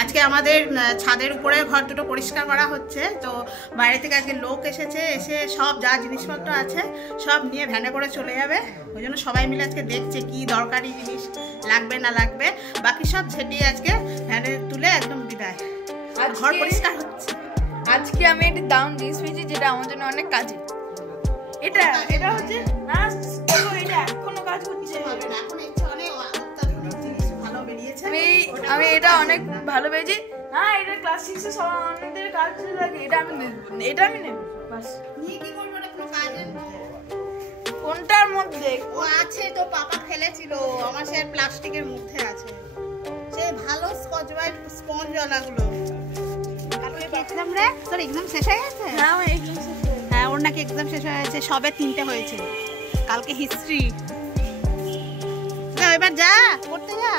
আজকে আমাদের ছাদের উপরে ঘর দুটো পরিষ্কার করা হচ্ছে। তো বাইরে থেকে আজকে লোক এসেছে, এসে সব যা জিনিসপত্র আছে সব নিয়ে ভ্যানে করে চলে যাবে। ওই জন্য সবাই মিলে আজকে দেখছে কি দরকারি জিনিস লাগবে না লাগবে, বাকি সব ঝেঁটিয়ে আজকে ভ্যানে তুলে একদম বিদায়। ঘর পরিষ্কার হচ্ছে। আজকে আমি একটা দাম জিনিস পেয়েছি যেটা আমার জন্য অনেক কাজে। এটা হচ্ছে না, এটা এখনো কাজ হচ্ছে। আমি এটা অনেক ভালো পেয়েছি। হ্যাঁ, এটা ক্লাস 6 এ সব আমাদের কাজ লাগে। এটা আমি নেব বাস। নিয়ে কি করব? না কোনো কাজের কোনটার মধ্যে ও আছে তো, পাপা ফেলেছিল আমার, সে প্লাস্টিকের মধ্যে আছে, সে ভালো স্কচ ব্রাইট স্পঞ্জ ওয়ালাগুলো। কালকে এক্সাম রে, তোর এক্সাম শেষ হয়ে গেছে? হ্যাঁ, আমার এক্সাম শেষ হয়ে গেছে। হ্যাঁ, ওর নাকি এক্সাম শেষ হয়ে গেছে, সবে 3টে হয়েছে। কালকে হিস্ট্রি। এবার যা পড়তে যা।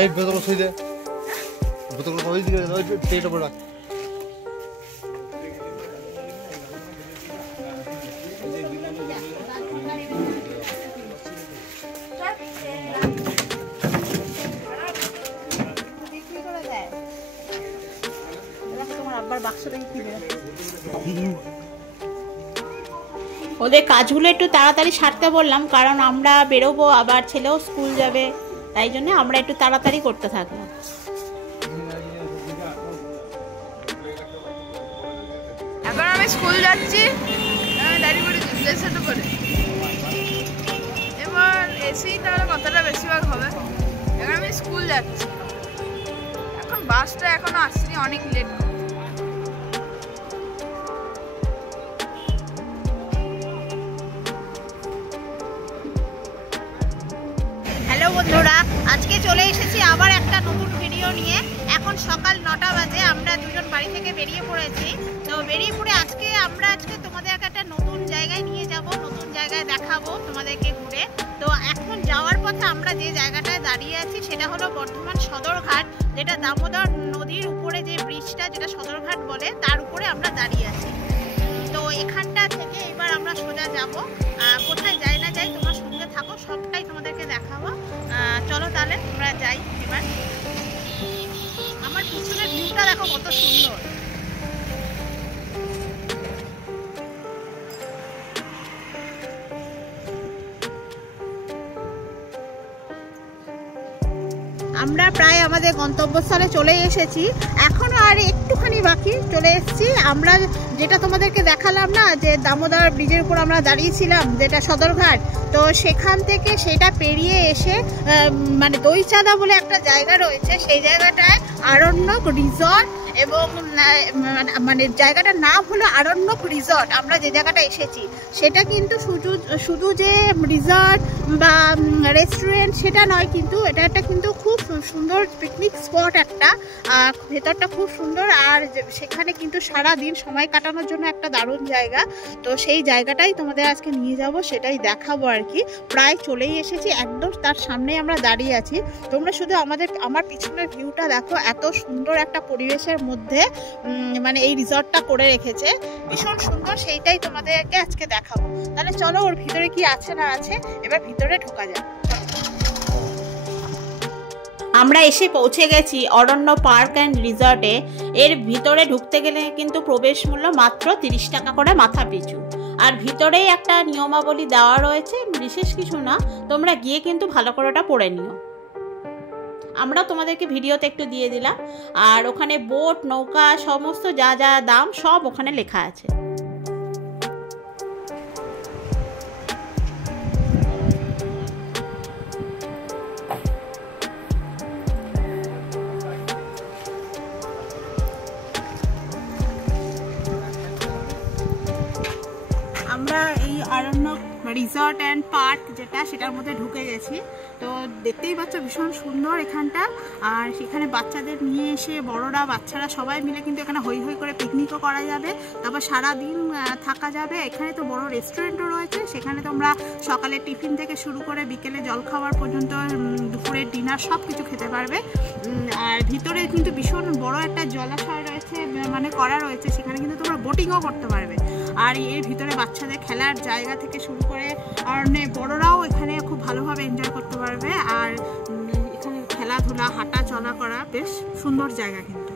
এই বোতল সই দে, বোতল ওই দিকে ওই প্লেট উপর রাখ। ওদের কাজগুলো একটু তাড়াতাড়ি সারতে বললাম, কারণ আমরা বেরোবো, আবার ছেলেও স্কুল যাবে, তাই জন্য আমরা একটু তাড়াতাড়ি করতে থাকলাম। এখন আমি স্কুল যাচ্ছি, আমি দাঁড়িয়ে পড়েছি ব্লেজারটা পরে। এবার এসি তাহলে কথাটা বেশিরভাগ হবে। এখন আমি স্কুল যাচ্ছি, এখন বাসটা এখনো আসেনি, অনেক লেট। হ্যালো বন্ধুরা, আজকে চলে এসেছি আবার একটা নতুন ভিডিও নিয়ে। এখন সকাল 9টা বাজে, আমরা দুজন বাড়ি থেকে বেরিয়ে পড়েছি। তো বেরিয়ে পড়ে আজকে তোমাদেরকে একটা নতুন জায়গায় নিয়ে যাব, নতুন জায়গায় দেখাবো তোমাদেরকে ঘুরে। তো এখন যাওয়ার পথে আমরা যে জায়গাটায় দাঁড়িয়ে আছি সেটা হলো বর্ধমান সদরঘাট, যেটা দামোদর নদীর উপরে যে ব্রিজটা, যেটা সদরঘাট বলে, তার উপরে আমরা দাঁড়িয়ে আছি। তো এখানটা থেকে এবার আমরা সোজা যাব, কোথায় যাই না যাই তোমার সঙ্গে থাকো, সবটাই তোমাদেরকে দেখাবো। চলো তাহলে আমরা যাই এবার। আমার পিছনের ভিউটা দেখো কত সুন্দর। আমরা প্রায় আমাদের গন্তব্যস্থলে চলে এসেছি, এখনো আর একটুখানি বাকি, চলে এসেছি। আমরা যেটা তোমাদেরকে দেখালাম না, যে দামোদর ব্রিজের উপর আমরা দাঁড়িয়েছিলাম, যেটা সদরঘাট, তো সেখান থেকে সেটা পেরিয়ে এসে মানে দইচাঁদা বলে একটা জায়গা রয়েছে, সেই জায়গাটায় আরণ্যক রিসর্ট, এবং মানে জায়গাটার নাম হলো আরণ্যক রিসর্ট। আমরা যে জায়গাটা এসেছি সেটা কিন্তু শুধু যে রিসর্ট বা রেস্টুরেন্ট সেটা নয়, কিন্তু এটা একটা কিন্তু খুব সুন্দর পিকনিক স্পট একটা, ভেতরটা খুব সুন্দর, আর সেখানে কিন্তু সারা দিন সময় কাটানোর জন্য একটা দারুণ জায়গা। তো সেই জায়গাটাই তোমাদের আজকে নিয়ে যাব, সেটাই দেখাবো আর কি। প্রায় চলেই এসেছি, একদম তার সামনে আমরা দাঁড়িয়ে আছি। তোমরা শুধু আমার পিছনের ভিউটা দেখো, এত সুন্দর একটা পরিবেশের মধ্যে মানে এই রিসর্টটা করে রেখেছে, ভীষণ সুন্দর, সেইটাই তোমাদেরকে আজকে দেখাবো। তাহলে চলো ওর ভিতরে কি আছে না আছে এবার ভিতরে ঢোকা যাক। আমরা এসে পৌঁছে গেছি অরণ্য পার্ক অ্যান্ড রিসর্টে। এর ভিতরে ঢুকতে গেলে কিন্তু প্রবেশ মূল্য মাত্র 30 টাকা করে মাথা পিছু, আর ভিতরেই একটা নিয়মাবলী দেওয়া রয়েছে, বিশেষ কিছু না, তোমরা গিয়ে কিন্তু ভালো করে ওটা পড়ে নিও। আমরা তোমাদেরকে ভিডিওতে একটু দিয়ে দিলাম, আর ওখানে বোট, নৌকা, সমস্ত যা যা দাম সব ওখানে লেখা আছে। আমরা এই আরণ্যক রিসর্ট অ্যান্ড পার্ক যেটা, সেটার মধ্যে ঢুকে গেছি। তো দেখতেই পাচ্ছ ভীষণ সুন্দর এখানটা, আর সেখানে বাচ্চাদের নিয়ে এসে বড়রা বাচ্চারা সবাই মিলে কিন্তু এখানে হই হই করে পিকনিকও করা যাবে, তারপর সারাদিন থাকা যাবে। এখানে তো বড় রেস্টুরেন্টও রয়েছে, সেখানে তোমরা সকালে টিফিন থেকে শুরু করে বিকেলে জলখাবার পর্যন্ত, দুপুরের ডিনার সব কিছু খেতে পারবে। আর ভিতরে কিন্তু ভীষণ বড় একটা জলাশয় রয়েছে, মানে করা রয়েছে, সেখানে কিন্তু তোমরা বোটিংও করতে পারবে। আর এর ভিতরে বাচ্চাদের খেলার জায়গা থেকে শুরু করে আর বড়রাও এখানে খুব ভালোভাবে এনজয় করতে পারবে। আর এখানে খেলা খোলা, হাঁটা চলা করা বেশ সুন্দর জায়গা। কিন্তু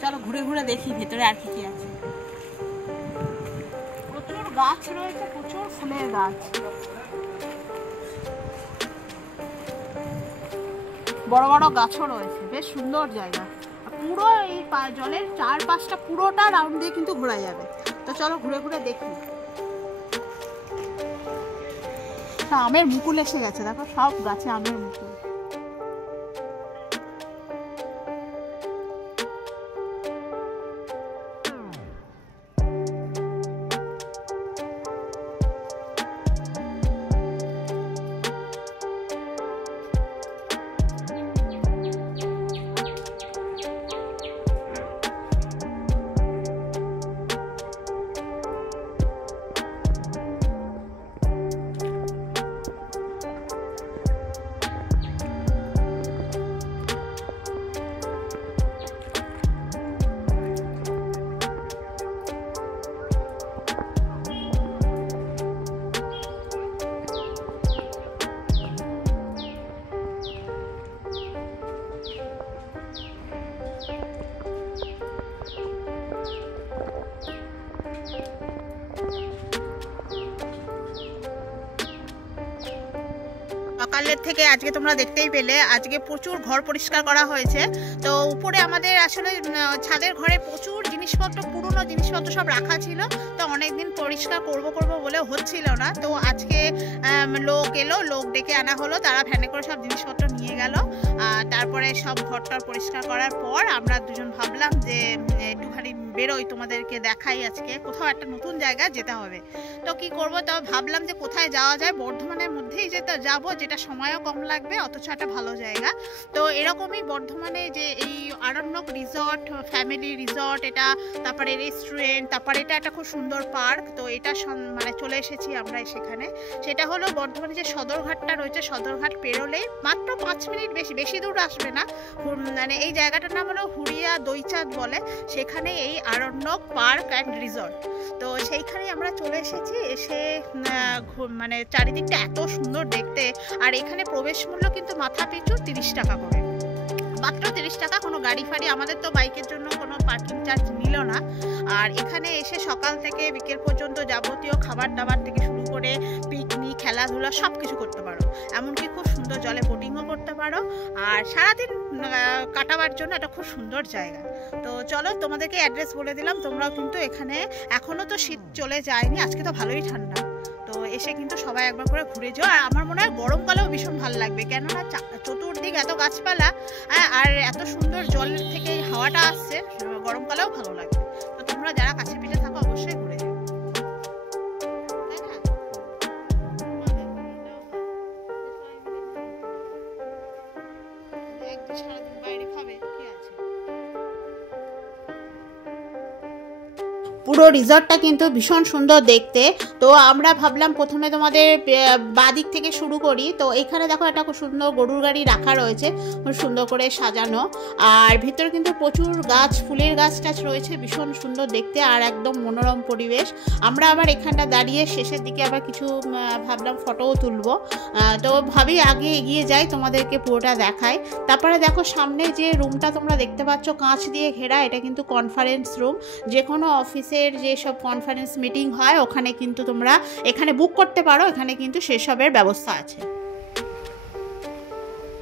চলো ঘুরে ঘুরে দেখি ভেতরে আর কি কি আছে। প্রচুর গাছ রয়েছে, প্রচুর ফুলের গাছ, বড় বড় গাছও রয়েছে, বেশ সুন্দর জায়গা। পুরো এই জলের চারপাশটা পুরোটা রাউন্ড দিয়ে কিন্তু ঘোরা যাবে। তো চলো ঘুরে ঘুরে দেখি। আমের মুকুল এসে গেছে, দেখো সব গাছে আমের মুকুল। সকালের থেকে আজকে তোমরা দেখতেই পেলে আজকে প্রচুর ঘর পরিষ্কার করা হয়েছে। তো উপরে আমাদের আসলে ছাদের ঘরে প্রচুর জিনিসপত্র, পুরনো জিনিসপত্র সব রাখা ছিল। তো অনেকদিন পরিষ্কার করব বলে হচ্ছিল না। তো আজকে লোক এলো, লোক ডেকে আনা হলো, তারা ভ্যানে করে সব জিনিসপত্র নিয়ে গেল। তারপরে সব ঘরটার পরিষ্কার করার পর আমরা দুজন ভাবলাম যে একটুখানি বেরোই, তোমাদেরকে দেখাই আজকে কোথাও একটা নতুন জায়গায় যেতে হবে। তো কি করব, তবে ভাবলাম যে কোথায় যাওয়া যায়, বর্ধমানের মধ্যেই যাবো, যেটা সময়ও কম লাগবে, অথচ একটা ভালো জায়গা। তো এরকমই বর্ধমানে যে এই আরণ্যক রিসর্ট, ফ্যামিলি রিসর্ট, এটা তারপরে রেস্টুরেন্ট, তারপরে এটা একটা খুব সুন্দর পার্ক। তো এটা মানে চলে এসেছি আমরা সেখানে। সেটা হলো বর্ধমানে যে সদরঘাটটা রয়েছে, সদরঘাট পেরোলেই মাত্র 5 মিনিট, বেশি দূর আসবে না। মানে এই জায়গাটার নাম হলো হুড়িয়া দইচাঁদ বলে, সেখানে এই আরণ্যক পার্ক অ্যান্ড রিসর্ট। তো সেইখানেই আমরা চলে এসেছি। এসে মানে চারিদিকটা এত সুন্দর দেখতে। আর এখানে প্রবেশ মূল্য কিন্তু মাথা পিছু 30 টাকা করে, মাত্র 30 টাকা। কোনো গাড়ি ফাড়ি, আমাদের তো বাইকের জন্য কোনো পার্কিং চার্জ নিল না। আর এখানে এসে সকাল থেকে বিকেল পর্যন্ত যাবতীয় খাবার দাবার থেকে শুরু করে পিকনিক, খেলাধুলা সব কিছু করতে পারো। এমনকি খুব সুন্দর জলে বোটিংও করতে পারো। আর সারাদিন কাটাবার জন্য একটা খুব সুন্দর জায়গা। তো চলো তোমাদেরকে অ্যাড্রেস বলে দিলাম, তোমরাও কিন্তু এখানে, এখনও তো শীত চলে যায়নি, আজকে তো ভালোই ঠান্ডা। তো এসে কিন্তু সবাই একবার করে ঘুরে যাও। আর আমার মনে হয় গরমকালেও ভীষণ ভালো লাগবে, কেননা চতুর্দিক এত গাছপালা আর এত সুন্দর জল থেকে হাওয়াটা আসছে, গরমকালেও ভালো লাগবে। তো তোমরা যারা কাছে পিঠে থাকো অবশ্যই ঘুরে যাও। সারাদিন বাইরে খাবে, কি আছে। পুরো রিসর্টটা কিন্তু ভীষণ সুন্দর দেখতে। তো আমরা ভাবলাম প্রথমে তোমাদের বাদিক থেকে শুরু করি। তো এখানে দেখো একটা খুব সুন্দর গরুর গাড়ি রাখা রয়েছে, খুব সুন্দর করে সাজানো। আর ভিতরে কিন্তু প্রচুর গাছ, ফুলের গাছ টাছ রয়েছে, ভীষণ সুন্দর দেখতে আর একদম মনোরম পরিবেশ। আমরা আবার এখানটা দাঁড়িয়ে শেষের দিকে আবার কিছু ভাবলাম ফটোও তুলবো। তো ভাবি আগে এগিয়ে যাই, তোমাদেরকে পুরোটা দেখাই। তারপরে দেখো সামনে যে রুমটা তোমরা দেখতে পাচ্ছ, কাঁচ দিয়ে ঘেরা, এটা কিন্তু কনফারেন্স রুম। যে কোনো অফিসের যেসব কনফারেন্স মিটিং হয় ওখানে কিন্তু তোমরা এখানে বুক করতে পারো, এখানে কিন্তু সেসবের ব্যবস্থা আছে।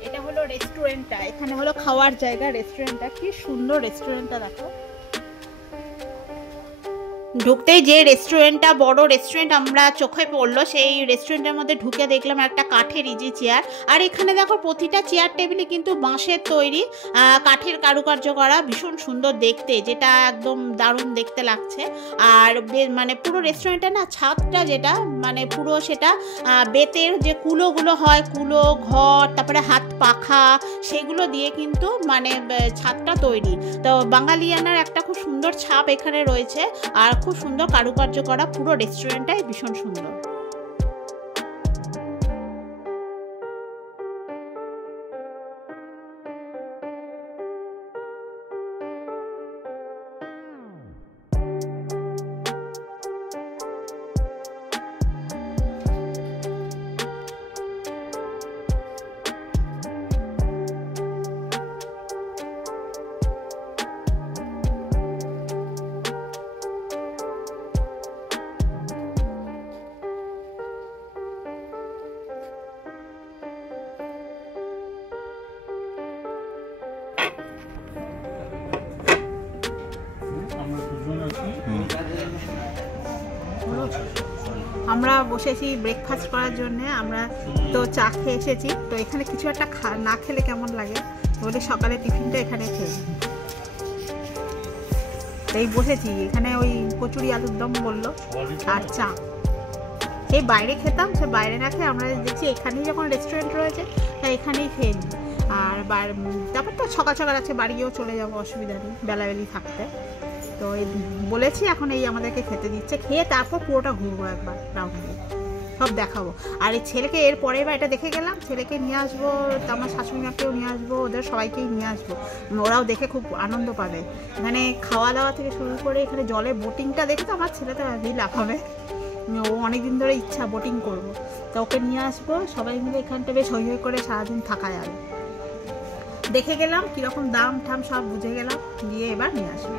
এটা হলো রেস্টুরেন্টটা, এখানে হলো খাওয়ার জায়গা। রেস্টুরেন্টটা কি সুন্দর, রেস্টুরেন্টটা দেখো। ঢুকতেই যে রেস্টুরেন্টটা, বড় রেস্টুরেন্ট আমরা চোখে পড়লো, সেই রেস্টুরেন্টের মধ্যে ঢুকে দেখলাম একটা কাঠের ইজি চেয়ার। আর এখানে দেখো প্রতিটা চেয়ার টেবিলই কিন্তু বাঁশের তৈরি, কাঠের কারুকার্য করা, ভীষণ সুন্দর দেখতে, যেটা একদম দারুণ দেখতে লাগছে। আর মানে পুরো রেস্টুরেন্টে না ছাদটা যেটা, মানে পুরো সেটা বেতের যে কুলোগুলো হয়, কুলো, ঘর, তারপরে হাত পাখা, সেগুলো দিয়ে কিন্তু মানে ছাদটা তৈরি। তো বাঙালিয়ানার একটা খুব সুন্দর ছাপ এখানে রয়েছে। আর খুব সুন্দর কারুকার্য করা, পুরো রেস্টুরেন্টটাই ভীষণ সুন্দর। আমরা বসেছি ব্রেকফাস্ট করার জন্য। আমরা তো চা খেয়ে এসেছি, তো এখানে কিছু একটা না খেলে কেমন লাগে, বলে সকালে টিফিনটা এখানে খেয়ে এই বসেছি। এখানে ওই কচুরি আলুর দম বললো আর চা। এই বাইরে খেতাম, সে বাইরে না খেয়ে আমরা দেখছি এখানেই যখন রেস্টুরেন্ট রয়েছে তাই এখানেই খেয়ে নিই। আর তারপর তো সকাল সকাল আছে বাড়িও চলে যাবো, অসুবিধা নেই বেলাবেলি থাকতে। তো এই বলেছি এখন এই আমাদেরকে খেতে দিচ্ছে, খেয়ে তারপর পুরোটা ঘুরবো একবার রাউন্ডে, সব দেখাবো। আর এই ছেলেকে এর পরের বার এটা দেখে গেলাম, ছেলেকে নিয়ে আসবো, আমার শাশুড়ি মাকেও নিয়ে আসবো, ওদের সবাইকেই নিয়ে আসবো, ওরাও দেখে খুব আনন্দ পাবে। এখানে খাওয়া দাওয়া থেকে শুরু করে এখানে জলে বোটিংটা দেখে তো আমার ছেলে তো ভাবেই লাভ হবে, ও অনেকদিন ধরে ইচ্ছা বোটিং করবো, তো ওকে নিয়ে আসবো, সবাই মিলে এখানটা বেশ হই হই করে সারাদিন থাকা যাবে। দেখে গেলাম কীরকম দাম ঠাম সব বুঝে গেলাম, দিয়ে এবার নিয়ে আসবো।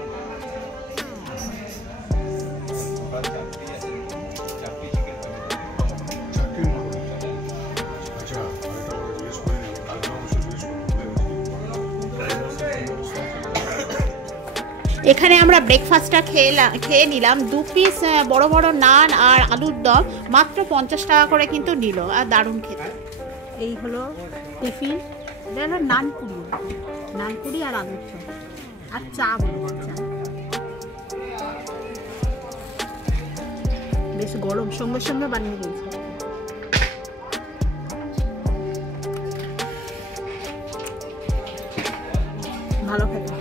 এখানে আমরা ব্রেকফাস্টটা খেয়ে নিলাম। 2 পিস বড় বড় নান আর আলুর দম, মাত্র 50 টাকা করে কিন্তু নিল, আর দারুণ খেতে। এই হলো টিফিন, এটা হলো নানপুরি আর আলুর দম আর চা বলবো, চা বেশ গরম, সঙ্গে সঙ্গে বানিয়ে দিয়েছে। ভালো খেতে।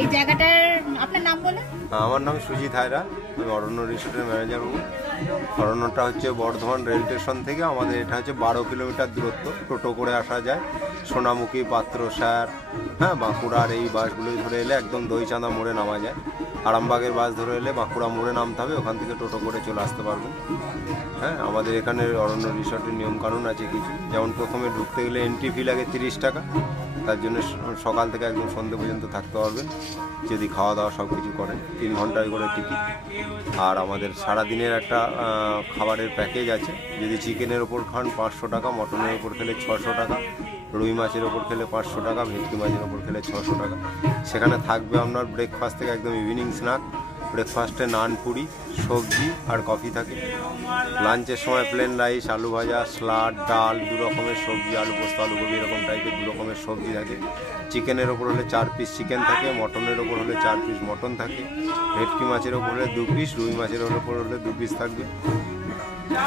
এই জায়গাটার আপনার নাম বলেন? আমার নাম সুজিত হায়রা, আমি অরণ্য রিসোর্টের ম্যানেজার। অরণ্যটা হচ্ছে বর্ধমান রেল স্টেশন থেকে আমাদের, এটা হচ্ছে 12 কিলোমিটার দূরত্ব। টোটো করে আসা যায়, সোনামুখী, পাত্রসার, হ্যাঁ বাঁকুড়ার এই বাসগুলো ধরে এলে একদম দইচাঁদা মোড়ে নামা যায়। আরামবাগের বাস ধরে এলে বাঁকুড়া মোড়ে নামতে হবে, ওখান থেকে টোটো করে চলে আসতে পারবেন। হ্যাঁ, আমাদের এখানে অরণ্য রিসোর্টের নিয়মকানুন আছে কিছু, যেমন প্রথমে ঢুকতে গেলে এন্ট্রি ফি লাগে 30 টাকা, তার জন্য সকাল থেকে একদম সন্ধ্যে পর্যন্ত থাকতে পারবেন যদি খাওয়া দাওয়া সব কিছু করেন। 3 ঘন্টায় করে টিকিট। আর আমাদের সারাদিনের একটা খাবারের প্যাকেজ আছে, যদি চিকেনের ওপর খান 500 টাকা, মটনের ওপর খেলে 600 টাকা, রুই মাছের ওপর খেলে 500 টাকা, ভেটকি মাছের ওপর খেলে 600 টাকা। সেখানে থাকবে আপনার ব্রেকফাস্ট থেকে একদম ইভিনিং স্ন্যাক। ব্রেকফাস্টে নান, পুরি, সবজি আর কফি থাকে। লাঞ্চের সময় প্লেন রাইস, আলু ভাজা, স্যালাড, ডাল, 2 রকমের সবজি, আলু পোস্ত, আলুকপি এরকম টাইপের 2 রকমের সবজি থাকে। চিকেনের ওপর হলে 4 পিস চিকেন থাকে, মটনের ওপর হলে 4 পিস মটন থাকে, ভেটকি মাছের ওপর হলে 2 পিস, রুই মাছের ওপর হলে 2 পিস থাকবে,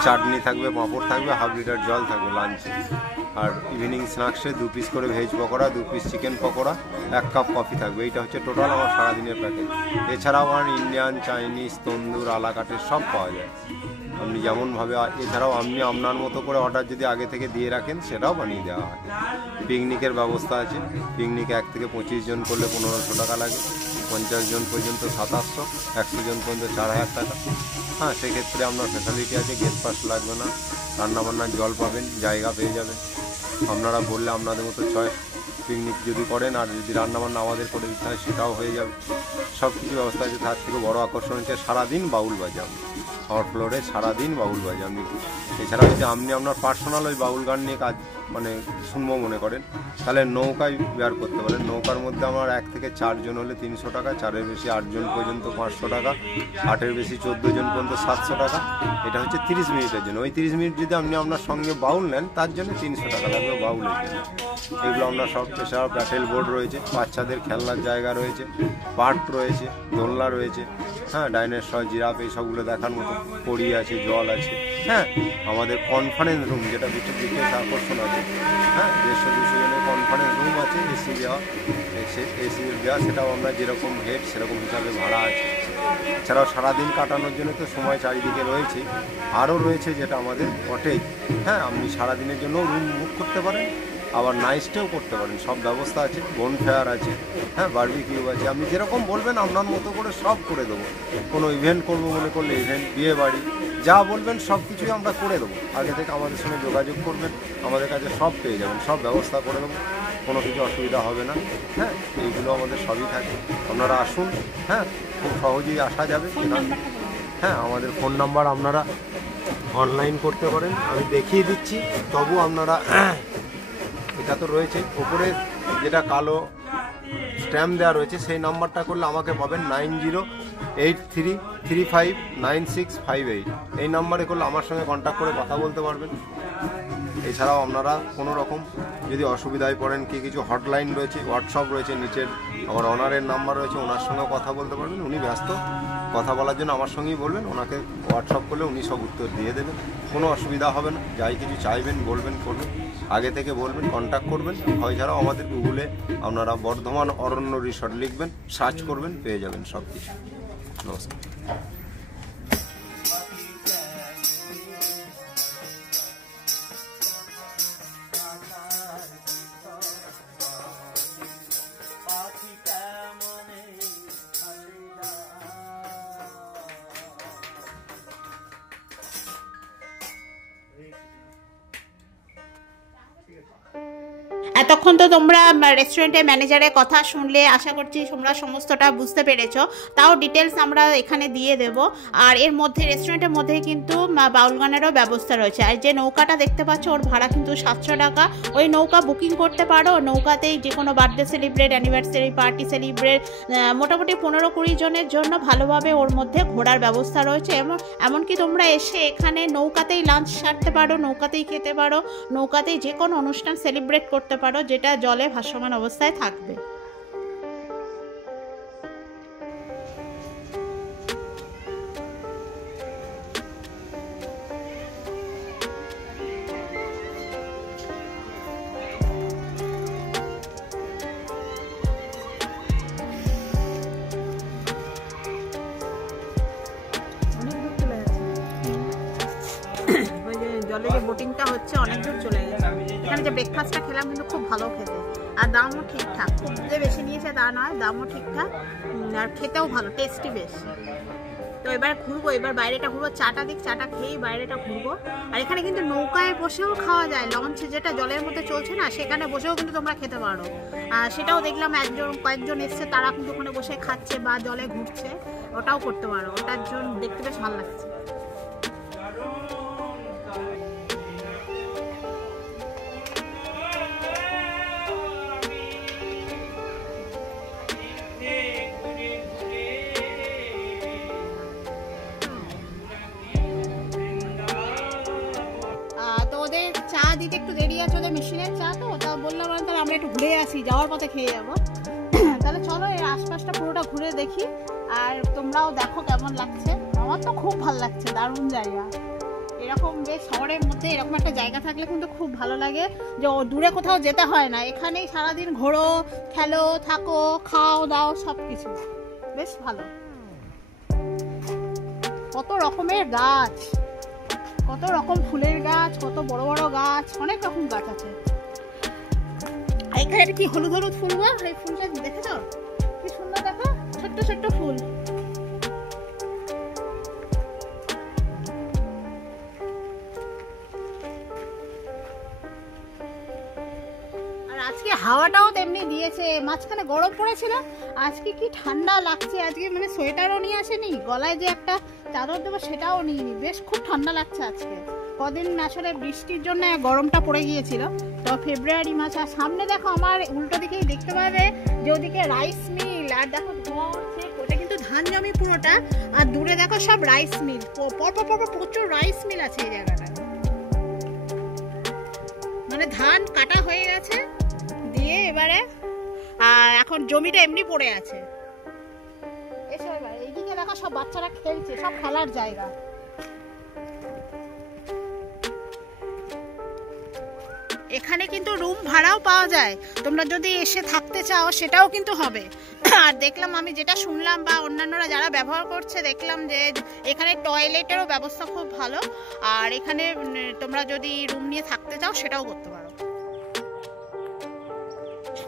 চাটনি থাকবে, পাঁপড় থাকবে, হাফ লিটার জল থাকবে লাঞ্চে। আর ইভিনিং স্ন্যাক্সে 2 পিস করে veg pakora, 2 piece chicken pakora, 1 cup coffee থাকবে। এইটা হচ্ছে টোটাল আমার সারাদিনের প্যাকেজ। এছাড়াও আমার ইন্ডিয়ান, চাইনিজ, তন্দুর, আলাকাটের সব পাওয়া যায় আপনি যেমনভাবে। এছাড়াও আপনি আপনার মতো করে অর্ডার যদি আগে থেকে দিয়ে রাখেন সেটাও বানিয়ে দেওয়া হয়। পিকনিকের ব্যবস্থা আছে, পিকনিকে 1 থেকে 25 জন করলে 1500 টাকা লাগে, 50 জন পর্যন্ত 700, 100 জন পর্যন্ত 4000 টাকা। হ্যাঁ, সেক্ষেত্রে আপনার ফ্যাসিলিটি আছে, গেস্ট পাস লাগবে না, রান্নাবান্নার জল পাবেন, জায়গা পেয়ে যাবেন। আপনারা বললে আপনাদের মতো চয়েস পিকনিক যদি করেন, আর যদি রান্নাবান্না আমাদের করে দিতে হয় সেটাও হয়ে যাবে। সব কিছু ব্যবস্থা আছে। তার থেকে বড় আকর্ষণ হচ্ছে সারাদিন বাউল বাজাম, আমার ফ্লোরে সারাদিন বাউল বাজাম। এছাড়া যদি আপনি আপনার পার্সোনাল ওই বাউল গান নিয়ে কাজ মানে শুনবো মনে করেন, তাহলে নৌকায় বেয়ার করতে পারেন। নৌকার মধ্যে আমার 1 থেকে 4 জন হলে 300 টাকা, 4-এর বেশি 8 জন পর্যন্ত 500 টাকা, 8-এর বেশি 14 জন পর্যন্ত 700 টাকা। এটা হচ্ছে 30 মিনিটের জন্য। ওই 30 মিনিট যদি আপনি আপনার সঙ্গে বাউল নেন তার জন্য 300 টাকা লাগবে বাউলের জন্য। এগুলো আপনার সব এছাড়াও প্যাটেল বোর্ড রয়েছে, বাচ্চাদের খেলনার জায়গা রয়েছে, পার্ক রয়েছে, দোলনা রয়েছে, হ্যাঁ ডাইনোসর, জিরাফ এইসবগুলো দেখার মতো, পড়ি আছে, জল আছে। হ্যাঁ, আমাদের কনফারেন্স রুম যেটা বিশেষ আকর্ষণ আছে, হ্যাঁ 150-200 জনের কনফারেন্স রুম আছে, এসি দেওয়া, সেটাও আমরা যেরকম হেড সেরকম হিসাবে ভাড়া আছে। এছাড়াও সারাদিন কাটানোর জন্য তো সময় চারিদিকে রয়েছে, আরও রয়েছে যেটা আমাদের কটেজ। হ্যাঁ, আপনি সারাদিনের জন্য রুম বুক করতে পারেন, আবার নাইট স্টেও করতে পারেন, সব ব্যবস্থা আছে। বনফায়ার আছে, হ্যাঁ বারবিকিউ আছে, আপনি যেরকম বলবেন আপনার মতো করে সব করে দেবো। কোনো ইভেন্ট করবো মনে করলে ইভেন্ট, বিয়ে বাড়ি, যা বলবেন সব কিছুই আমরা করে দেবো। আগে থেকে আমাদের সঙ্গে যোগাযোগ করবেন, আমাদের কাছে সব পেয়ে যাবেন, সব ব্যবস্থা করে দেবো, কোনো কিছু অসুবিধা হবে না। হ্যাঁ, এইগুলো আমাদের সবই থাকে। আপনারা আসুন, হ্যাঁ খুব সহজেই আসা যাবে এখান। হ্যাঁ, আমাদের ফোন নাম্বার আপনারা অনলাইন করতে পারেন, আমি দেখিয়ে দিচ্ছি, তবু আপনারা এটা তো রয়েছে ওপরে যেটা কালো স্ট্যাম্প দেওয়া রয়েছে, সেই নাম্বারটা করলে আমাকে পাবেন 9083359658। এই নাম্বারে করলে আমার সঙ্গে কন্ট্যাক্ট করে কথা বলতে পারবেন। এছাড়াও আপনারা কোনো রকম যদি অসুবিধায় পড়েন, কিছু হটলাইন রয়েছে, হোয়াটসঅ্যাপ রয়েছে, নিচের আমার অনারের নাম্বার রয়েছে, ওনার সঙ্গে কথা বলতে পারবেন। উনি ব্যস্ত, কথা বলার জন্য আমার সঙ্গেই বলবেন, ওনাকে হোয়াটসঅ্যাপ করলে উনি সব উত্তর দিয়ে দেবেন, কোনো অসুবিধা হবে না। যাই কিছু চাইবেন বলবেন, করবেন, আগে থেকে বলবেন, কন্ট্যাক্ট করবেন। এছাড়াও আমাদের গুগলে আপনারা বর্ধমান অরণ্য রিসর্ট লিখবেন, সার্চ করবেন, পেয়ে যাবেন সব কিছু। নমস্কার। এতক্ষণ তো তোমরা রেস্টুরেন্টের ম্যানেজারের কথা শুনলে, আশা করছি তোমরা সমস্তটা বুঝতে পেরেছো। তাও ডিটেলস আমরা এখানে দিয়ে দেব। আর এর মধ্যে রেস্টুরেন্টের মধ্যে কিন্তু বাউল গানেরও ব্যবস্থা রয়েছে। আর যে নৌকাটা দেখতে পাচ্ছ ওর ভাড়া কিন্তু 700 টাকা। ওই নৌকা বুকিং করতে পারো। নৌকাতেই যে কোনো birthday celebrate, anniversary party celebrate, মোটামুটি 15-20 জনের জন্য ভালোভাবে ওর মধ্যে ঘোরার ব্যবস্থা রয়েছে। এমনকি তোমরা এসে এখানে নৌকাতেই লাঞ্চ সারতে পারো, নৌকাতেই খেতে পারো, নৌকাতেই যে কোনো অনুষ্ঠান সেলিব্রেট করতে পারো যেটা জলে ভাসমান অবস্থায় থাকবে। জলে যে বোটিংটা হচ্ছে অনেক দূর চলে গেছে। এখানে যে ব্রেকফাস্টটা খেলাম কিন্তু খুব ভালো খেতে, আর দামও ঠিকঠাক, খুব যে বেশি নিয়েছে তা নয়, দামও ঠিকঠাক, আর খেতেও ভালো, টেস্টি বেশ। তো এবার ঘুরবো, এবার বাইরেটা ঘুরবো, চাটা খেয়েই বাইরেটা ঘুরবো। আর এখানে কিন্তু নৌকায় বসেও খাওয়া যায়, লঞ্চ যেটা জলের মধ্যে চলছে না, সেখানে বসেও কিন্তু তোমরা খেতে পারো। সেটাও দেখলাম কয়েকজন এসছে, তারা কিন্তু ওখানে বসে খাচ্ছে বা জলে ঘুরছে, ওটাও করতে পারো। ওটার জন্য দেখতে বেশ ভালো লাগছে। চা দিতে একটু দেরি আছে, ওদের মেশিনের চা তো, তা বললাম তাহলে আমরা একটু ঘুরে আসি, যাওয়ার পথে খেয়ে যাবো। তাহলে চলো এর আশপাশটা পুরোটা ঘুরে দেখি, আর তোমরাও দেখো কেমন লাগছে। আমার তো খুব ভালো লাগছে, দারুণ জায়গা। এরকম বেশ শহরের মধ্যে এরকম একটা জায়গা থাকলে কিন্তু খুব ভালো লাগে, যে দূরে কোথাও যেতে হয় না, এখানেই সারাদিন ঘোরো, খেলো, থাকো, খাও দাও, সব কিছু বেশ ভালো। কত রকমের গাছ, কত রকম ফুলের গাছ, কত বড় বড় গাছ, অনেক রকম গাছ আছে। এখানে কি হলুদ হলুদ ফুল গো, এই ফুলটা দেখেছো কি সুন্দর, দেখো ছোট্ট ছোট্ট ফুল। আজকে হাওয়াটাও তেমনি দিয়েছে, মাঝখানে গরম পড়েছিল, আজকে কি ঠান্ডা লাগছে। আজকে মানে সোয়েটারও নিয়ে আসেনি, গলায় যে একটা চাদর দেবো সেটাও নিইনি, বেশ খুব ঠান্ডা লাগছে আজকে। কদিন আসলে বৃষ্টির জন্য গরমটা পড়ে গিয়েছিল, তো ফেব্রুয়ারি মাস। আর সামনে দেখো আমার উল্টো দিকেই দেখতে পাবে যে ওদিকে রাইস মিল, আর দেখো ওটা কিন্তু ধান জমি পুরোটা, আর দূরে দেখো সব রাইস মিল, পরপর প্রচুর রাইস মিল আছে এই জায়গাটা। মানে ধান কাটা হয়ে গেছে, দিয়ে এবারে এখন জমিটা এমনি পড়ে আছে। এসো এবার এইদিকে দেখো সব বাচ্চারা খেলছে, সব খেলার জায়গা। এখানে কিন্তু রুম ভাড়াও পাওয়া যায়, তোমরা যদি এসে থাকতে চাও সেটাও কিন্তু হবে। আর দেখলাম, আমি যেটা শুনলাম বা অন্যান্যরা যারা ব্যবহার করছে দেখলাম যে এখানে টয়লেটেরও ব্যবস্থা খুব ভালো, আর এখানে তোমরা যদি রুম নিয়ে থাকতে চাও সেটাও করতে পারো।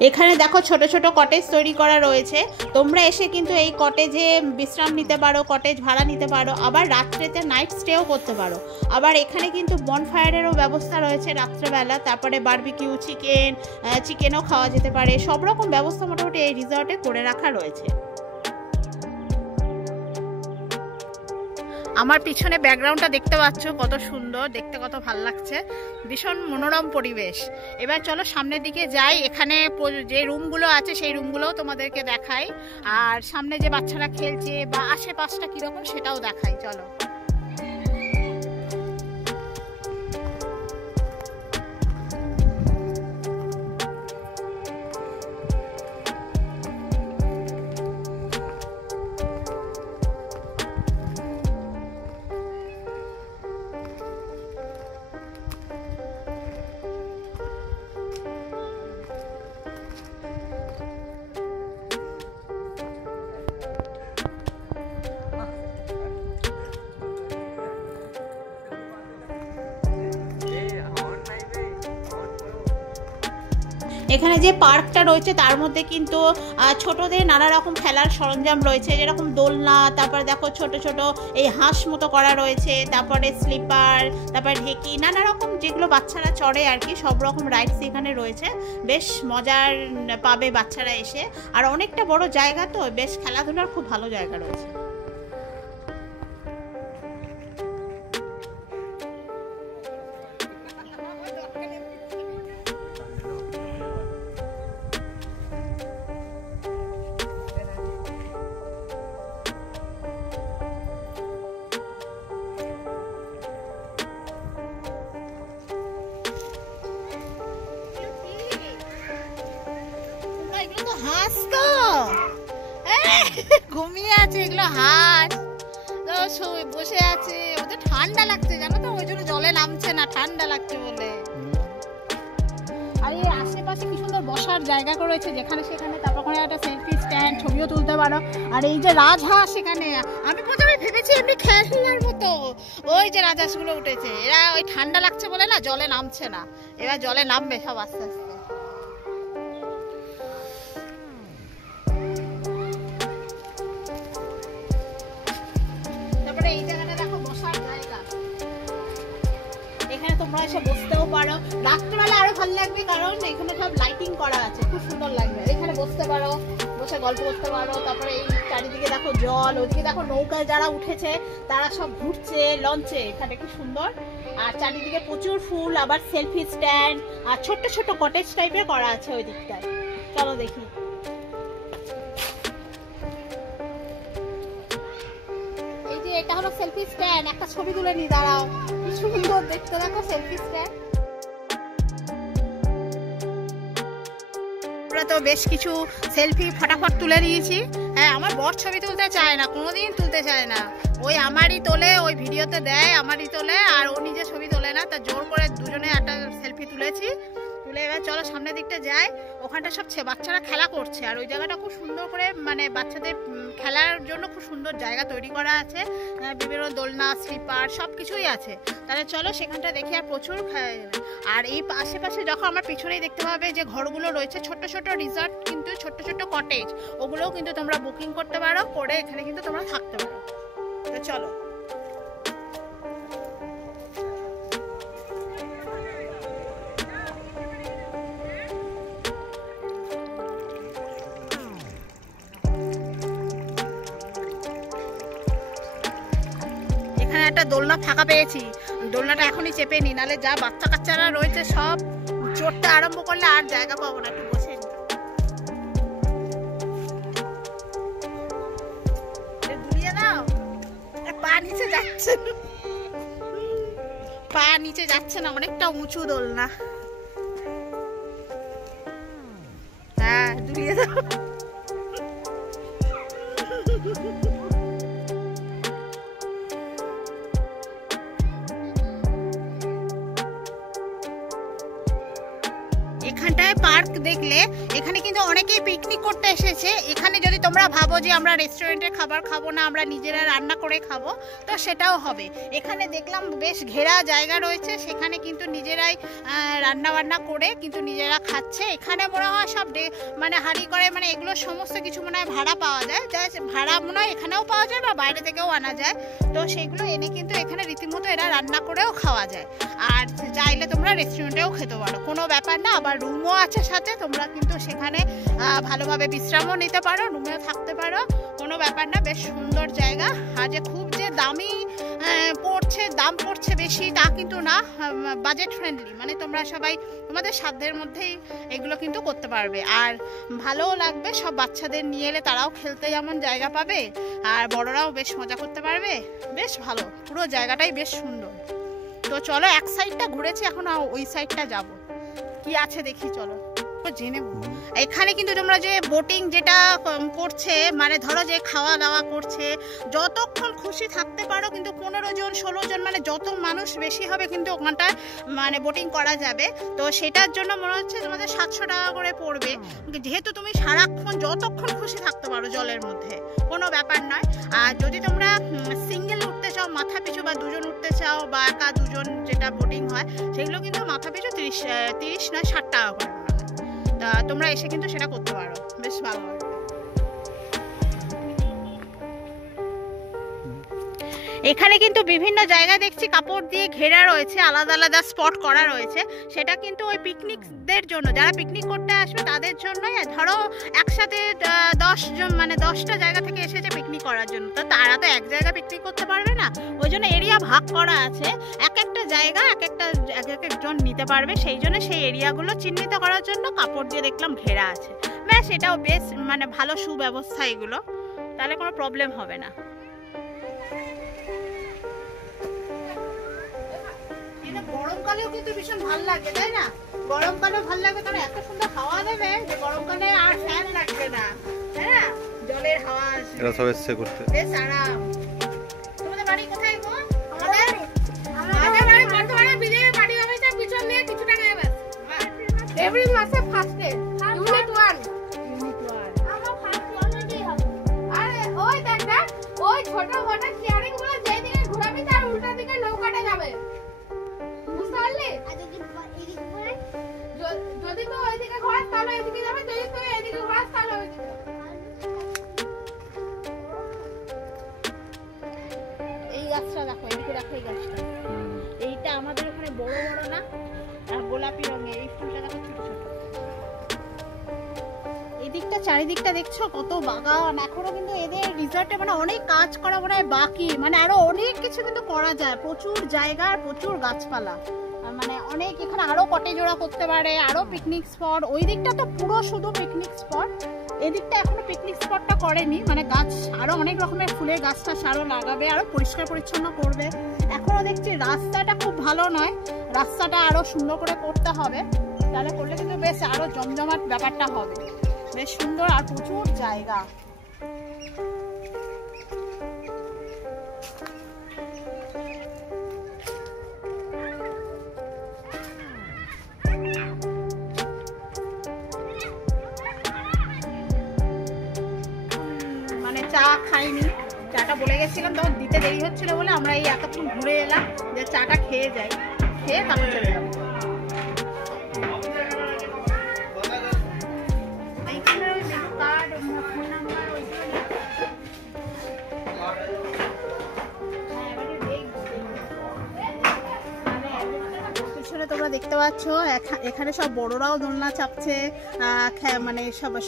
এখানে দেখো ছোট ছোট কটেজ তৈরি করা রয়েছে, তোমরা এসে কিন্তু এই কটেজে বিশ্রাম নিতে পারো, কটেজ ভাড়া নিতে পারো, আবার রাত্রেতে নাইট স্টেও করতে পারো। আবার এখানে কিন্তু বনফায়ারেরও ব্যবস্থা রয়েছে রাত্রেবেলা, তারপরে বারবিকিউ চিকেনও খাওয়া যেতে পারে, সব রকম ব্যবস্থা মোটামুটি এই রিসর্টে করে রাখা রয়েছে। আমার পিছনে ব্যাকগ্রাউন্ডটা দেখতে পাচ্ছ কত সুন্দর, দেখতে কত ভালো লাগছে, ভীষণ মনোরম পরিবেশ। এবার চলো সামনের দিকে যাই, এখানে যে রুমগুলো আছে সেই রুমগুলোও তোমাদেরকে দেখাই, আর সামনে যে বাচ্চারা খেলছে বা আশেপাশটা কিরকম সেটাও দেখাই। চলো এখানে যে পার্কটা রয়েছে তার মধ্যে কিন্তু ছোটদের নানা রকম খেলার সরঞ্জাম রয়েছে, যেরকম দোলনা, তারপর দেখো ছোট ছোট এই হাঁস মতো করা রয়েছে, তারপরে স্লিপার, তারপর ঢেকি, নানা রকম যেগুলো বাচ্চারা চড়ে আর কি, সব রকম রাইডস এখানে রয়েছে। বেশ মজার পাবে বাচ্চারা এসে, আর অনেকটা বড় জায়গা তো, বেশ খেলাধুলার খুব ভালো জায়গা রয়েছে। হাঁস তো ঘুমিয়ে আছে, এগুলো হাঁস তো বসে আছে, ওদের ঠান্ডা লাগছে জানো তো, ওই জন্য জলে নামছে না, ঠান্ডা লাগছে বলে। আর এই আশেপাশে কি সুন্দর বসার জায়গা রয়েছে, যেখানে সেখানে তারপর ওখানে একটা সেলফি স্ট্যান্ড, ছবিও তুলতে পারো। আর এই যে রাজহাঁস, এখানে আমি প্রথমে ভেবেছি এমনি খেলার মতো, ওই যে রাজহাঁসগুলো উঠেছে, এরা ওই ঠান্ডা লাগছে বলে না জলে নামছে না, এবার জলে নামবে সব আস্তে আস্তে। এই জায়গাটা দেখো বসার জায়গা, এখানে তোমরা এসে বসতেও পারো, রাত্রেবেলা আরো ভালো লাগবে কারণ এখানে সব লাইটিং করা আছে, খুব সুন্দর লাগবে। এখানে বসতে পারো, বসে গল্প করতে পারো। তারপরে এই চারিদিকে দেখো জল, ওদিকে দেখো নৌকায় যারা উঠেছে তারা সব ঘুরছে লঞ্চে, এখানে কি সুন্দর। আর চারিদিকে প্রচুর ফুল, আবার সেলফি স্ট্যান্ড, আর ছোট্ট ছোট্ট কটেজ টাইপের করা আছে ওই দিকটায়। চলো দেখি। এটা হলো সেলফি স্ট্যান্ড, একটা ছবি তুলে নি, দাঁড়াও, কি সুন্দর দেখতে, দেখো সেলফি স্ট্যান্ড। আমরা তো বেশ কিছু সেলফি ফটাফট তুলে নিয়েছি। হ্যাঁ, আমার বর ছবি তুলতে চায় না, কোনোদিন তুলতে চায় না, ওই আমারই তোলে, ওই ভিডিওতে দেয় আমারই তোলে, আর ও নিজে ছবি তোলে না, তা জোর করে দুজনে একটা সেলফি তুলেছি। তুলে এবার চলো সামনের দিকটা যাই, ওখানটা সব বাচ্চারা খেলা করছে, আর ওই জায়গাটা খুব সুন্দর করে মানে বাচ্চাদের খেলার জন্য খুব সুন্দর জায়গা তৈরি করা আছে, বিভিন্ন দোলনা, স্লিপার সব কিছুই আছে। তাহলে চলো সেখানটা দেখি, আর প্রচুর। আর এই আশেপাশে যখন আমার পিছনেই দেখতে পাবে যে ঘরগুলো রয়েছে, ছোট্ট ছোট্ট রিসর্ট, কিন্তু ছোট্ট ছোট্ট কটেজ, ওগুলোও কিন্তু তোমরা বুকিং করতে পারো, করে এখানে কিন্তু তোমরা থাকতে পারো। তো চলো। একটা দোলনা ফাঁকা পেয়েছি, দোলনাটা এখনই চেপে নি, নাহলে যা বাচ্চা কাচ্চারা রয়েছে সব চড়তে আরম্ভ করলে আর জায়গা পাবো না, একটু বসে নি। দুলিয়ে দাও, পা নিচে যাচ্ছে, পা নিচে যাচ্ছে না, অনেকটা উঁচু দোলনা। হ্যাঁ, দুলিয়ে দাও। এখানটায় পার্ক দেখলে, এখানে কিন্তু অনেকেই পিকনিক করতে এসেছে। এখানে যদি তোমরা ভাবো যে আমরা রেস্টুরেন্টের খাবার খাবো না, আমরা নিজেরা রান্না করে খাবো, তো সেটাও হবে। এখানে দেখলাম বেশ ঘেরা জায়গা রয়েছে, সেখানে কিন্তু নিজেরাই রান্না বান্না করে কিন্তু নিজেরা খাচ্ছে। এখানে মনে হয় সব মানে হাঁড়ি করে, মানে এগুলো সমস্ত কিছু মনে হয় ভাড়া পাওয়া যায়, ভাড়া মনে হয় এখানেও পাওয়া যায় বা বাইরে থেকেও আনা যায়। তো সেইগুলো এনে কিন্তু এখানে রীতিমতো এরা রান্না করেও খাওয়া যায়, আর চাইলে তোমরা রেস্টুরেন্টেও খেতে পারো, কোনো ব্যাপার না। আবার রুমও আছে সাথে, তোমরা কিন্তু সেখানে ভালোভাবে বিশ্রামও নিতে পারো, রুমেও থাকতে পারো, কোনো ব্যাপার না। বেশ সুন্দর জায়গা। আর যে খুব যে দামি পড়ছে, দাম পড়ছে বেশি তা কিন্তু না, বাজেট ফ্রেন্ডলি, মানে তোমরা সবাই তোমাদের সাধ্যের মধ্যেই এগুলো কিন্তু করতে পারবে। আর ভালোও লাগবে, সব বাচ্চাদের নিয়ে এলে তারাও খেলতে যেমন জায়গা পাবে আর বড়রাও বেশ মজা করতে পারবে। বেশ ভালো, পুরো জায়গাটাই বেশ সুন্দর। তো চলো এক সাইডটা ঘুরেছি, এখন ওই সাইডটা যাব, কি আছে দেখি, চলো জেনে। এখানে কিন্তু তোমরা যে বোটিং যেটা করছে, মানে ধরো যে খাওয়া দাওয়া করছে, যতক্ষণ খুশি থাকতে পারো, কিন্তু 15 জন 16 জন মানে যত মানুষ বেশি হবে কিন্তু ওখানটায় মানে বোটিং করা যাবে। তো সেটার জন্য মনে হচ্ছে তোমাদের 700 টাকা করে পড়বে, যেহেতু তুমি সারাক্ষণ যতক্ষণ খুশি থাকতে পারো জলের মধ্যে, কোনো ব্যাপার নয়। আর যদি তোমরা সিঙ্গেল উঠতে চাও মাথা পিছু, বা দুজন উঠতে চাও, বা একা দুজন যেটা বোটিং হয়, সেগুলো কিন্তু মাথা পিছু 30 নয় 60 টাকা করে। তা তোমরা এসে কিন্তু সেটা করতে পারো, বেশ ভালো হয়। এখানে কিন্তু বিভিন্ন জায়গা দেখছি কাপড় দিয়ে ঘেরা রয়েছে, আলাদা আলাদা স্পট করা রয়েছে। সেটা কিন্তু ওই পিকনিকদের জন্য, যারা পিকনিক করতে আসবে তাদের জন্যই। ধরো একসাথে 10 জন, মানে 10টা জায়গা থেকে এসেছে পিকনিক করার জন্য, তো তারা তো এক জায়গায় পিকনিক করতে পারবে না, ওই জন্য এরিয়া ভাগ করা আছে। এক একটা জায়গা এক একজন নিতে পারবে, সেই জন্য সেই এরিয়াগুলো চিহ্নিত করার জন্য কাপড় দিয়ে দেখলাম ঘেরা আছে। ব্যাস, এটাও বেশ মানে ভালো সুব্যবস্থা এগুলো, তাহলে কোনো প্রবলেম হবে না। গরমকালেও কিন্তু ভীষণ ভালো লাগে, তাই না? গরমকালেও ভালো লাগে, কারণ এত সুন্দর হাওয়া দেবে যে গরমকালে আর ফ্যান লাগবে না, হ্যাঁ, জলের হাওয়া আসবে, এরা সব এসছে করতে। বেশ আরাম। তোমাদের বাড়ি কোথায় গো? আমাদের বাড়ি বর্তমানে বিজেপি পার্টি অফিসের পিছন দিয়ে কিছুটা গিয়ে বাস। এভরি মাসে ফার্স্টে ইউনিট 1 আমরা ফার্স্ট ইউনিটই হবে। আরে ওই দেখ না, ওই ছোট বড় স্টিয়ারিং গুলো যেই দিকে ঘোরাবি তার উল্টা দিকে নৌকাটা যাবে, বুঝতে পারলি? যদি তো ওইদিকে ঘোরাস তাহলে এদিকে যাবে, যদি তো এদিকে ঘোরাস তাহলে ওইদিকে। এই গাছটা দেখো, এদিকে দেখো, এই গাছটা, এইটা আমাদের ওখানে বড় বড় না, আর গোলাপি রঙের, এই ফুলটা দেখো ছোট ছোট। এদিকটা চারিদিকটা দেখছো কত বাগান, এখনো কিন্তু এদের রিসর্টে মানে অনেক কাজ করা মনে হয় বাকি, মানে আরো অনেক কিছু কিন্তু করা যায়, প্রচুর জায়গা, প্রচুর গাছপালা, মানে অনেক এখানে আরো কটেজ ওরা করতে পারে, আরো পিকনিক স্পট। ওই দিকটা তো পুরো শুধু পিকনিক স্পট, এদিকটা এখনো পিকনিক স্পটটা করেনি, মানে গাছ আরো অনেক রকমের ফুলের গাছ টাছ আরো লাগাবে, আরো পরিষ্কার পরিচ্ছন্ন করবে। এখনো দেখছি রাস্তাটা খুব ভালো নয়, রাস্তাটা আরো সুন্দর করে করতে হবে, তাহলে করলে কিন্তু বেশ আরো জমজমাট ব্যাপারটা হবে, বেশ সুন্দর আর প্রচুর জায়গা। মানে চা খাইনি, চাটা বলে গেছিলাম, তখন দিতে দেরি হচ্ছিল বলে আমরা এই এতক্ষণ ঘুরে এলাম যে চাটা খেয়ে যাই, খেয়ে তারপর চলে যাবো। তোমরা দেখতে পাচ্ছ এখানে সব বড়রাও দোলনা চাপছে, মানে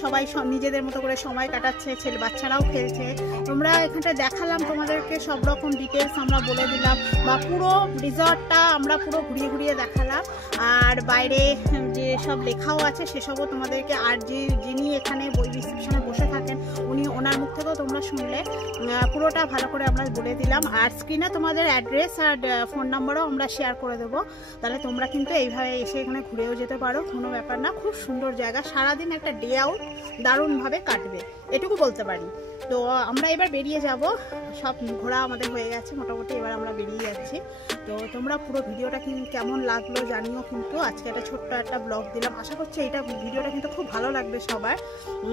সবাই নিজেদের মতো করে সময় কাটাচ্ছে, ছেলে বাচ্চারাও খেলছে। তোমরা এখানটা দেখালাম তোমাদেরকে, সব রকম ডিটেলস আমরা বলে দিলাম, বা পুরো রিসর্টটা আমরা পুরো ঘুরিয়ে ঘুরিয়ে দেখালাম। আর বাইরে যে সব লেখাও আছে সেসবও তোমাদেরকে, আর যিনি এখানে বই রিসেপশনে বসে থাকেন ওনার মুখ থেকেও তোমরা শুনলে, পুরোটা ভালো করে আমরা বলে দিলাম। আর স্ক্রিনে তোমাদের অ্যাড্রেস আর ফোন নাম্বারও আমরা শেয়ার করে দেবো, তাহলে তোমরা কিন্তু এইভাবে এসে এখানে ঘুরেও যেতে পারো, কোনো ব্যাপার না। খুব সুন্দর জায়গা, সারাদিন একটা ডে আউট দারুণভাবে কাটবে, এটুকু বলতে পারি। তো আমরা এবার বেরিয়ে যাব, সব ঘোরা আমাদের হয়ে গেছে মোটামুটি, এবার আমরা বেরিয়ে যাচ্ছি। তো তোমরা পুরো ভিডিওটা কেমন লাগলো জানিও, কিন্তু আজকে একটা ছোট্ট একটা ব্লগ দিলাম, আশা করছি এইটা ভিডিওটা কিন্তু খুব ভালো লাগবে সবার।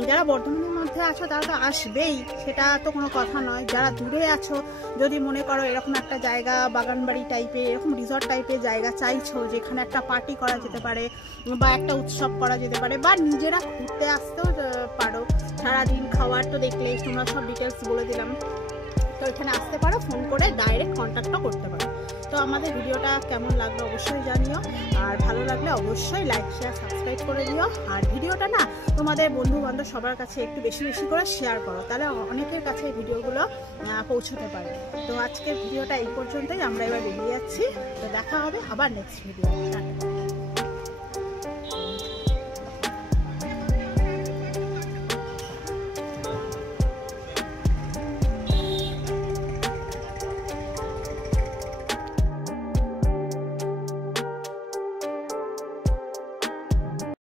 যারা বর্ধমানের মধ্যে আছো তারা তো আসবেই, সেটা তো কোনো কথা নয়। যারা দূরে আছো, যদি মনে করো এরকম একটা জায়গা, বাগানবাড়ি টাইপের, এরকম রিসর্ট টাইপের জায়গা চাইছো, যেখানে একটা পার্টি করা যেতে পারে, বা একটা উৎসব করা যেতে পারে, বা নিজেরা ঘুরতে আসতেও পারো, সারাদিন খাওয়ার তো দেখলেই তোমরা সব ডিটেলস বলে দিলাম। তো এখানে আসতে পারো, ফোন করে ডাইরেক্ট কন্ট্যাক্টও করতে পারো। তো আমাদের ভিডিওটা কেমন লাগলো অবশ্যই জানিও, আর ভালো লাগলে অবশ্যই লাইক শেয়ার সাবস্ক্রাইব করে দিও। আর ভিডিওটা না তোমাদের বন্ধু বান্ধব সবার কাছে একটু বেশি বেশি করে শেয়ার করো, তাহলে অনেকের কাছে এই ভিডিওগুলো পৌঁছতে পারে। তো আজকের ভিডিওটা এই পর্যন্তই, আমরা এবার বেরিয়ে যাচ্ছি। তো দেখা হবে আবার নেক্সট ভিডিও।